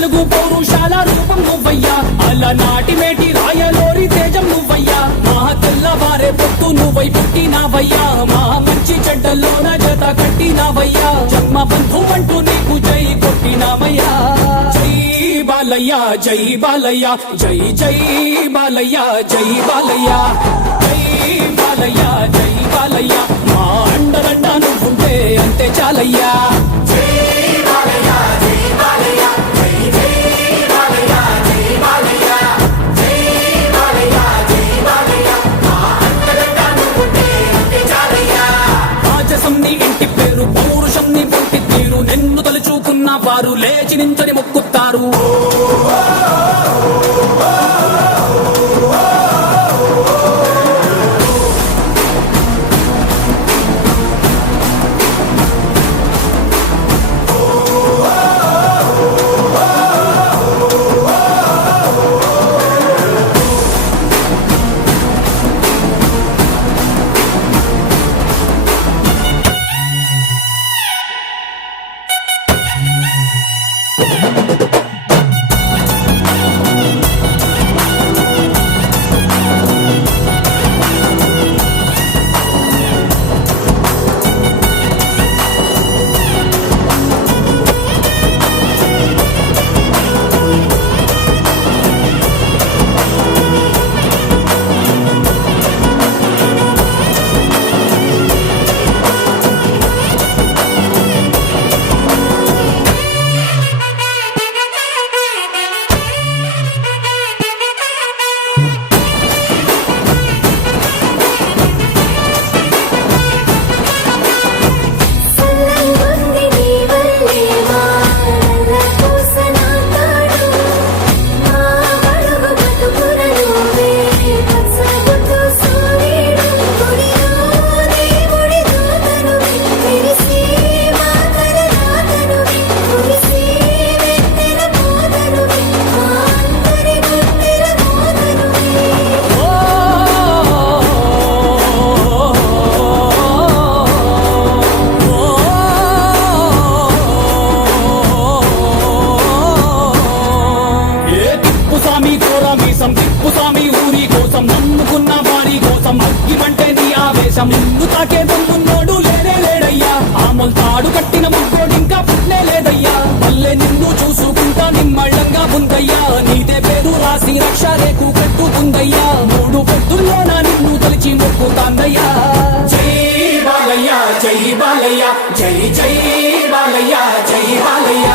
తెలుగు పౌరుషాల రూపం నువ్వయ్యా అలనాటి మేటి రాయలోరి తేజం నువ్వయ్యా మా తెల్లవారే పొత్తు నువ్వై పుట్టినావయ్యా మా మంచి చెడ్డల్లోన జత కట్టినావయ్యా జన్మ బంధు అంటూ నీకు జై కొట్టినావయ్యా జై బాలయ్య జై బాలయ్య జై జై బాలయ్య జై బాలయ్య జై బాలయ్య జై బాలయ్య మా అండదండ నువ్వుంటే అంతే చాలయ్యా ఇంటి పేరు పౌరుషం నీ పొంటి తీరు నిన్ను తలుచుకున్న వారు లేచి నించని మొక్కుతారు తిప్పుస్వామి ఊరి కోసం నమ్ముకున్న వారి కోసం అగ్గిమంటే నీ ఆవేశం నిన్ను తాకే దమ్మున్నోడు లేనే లేడయ్యా ఆమల్ తాడు కట్టిన ముగ్గోడు ఇంకా పుట్లే లేదయ్యా మళ్ళీ నిన్ను చూసుకుంటా నిమ్మళ్ళంగా ఉందయ్యా నీదే పేరు రాసి రక్ష రేకు కట్టుకుందయ్యా మూడు పొద్దుల్లోన నిన్ను తలిచి మొక్కుతాందయ్యా జై బాలయ్య జై బాలయ్య జై జై బాలయ్య జై బాలయ్య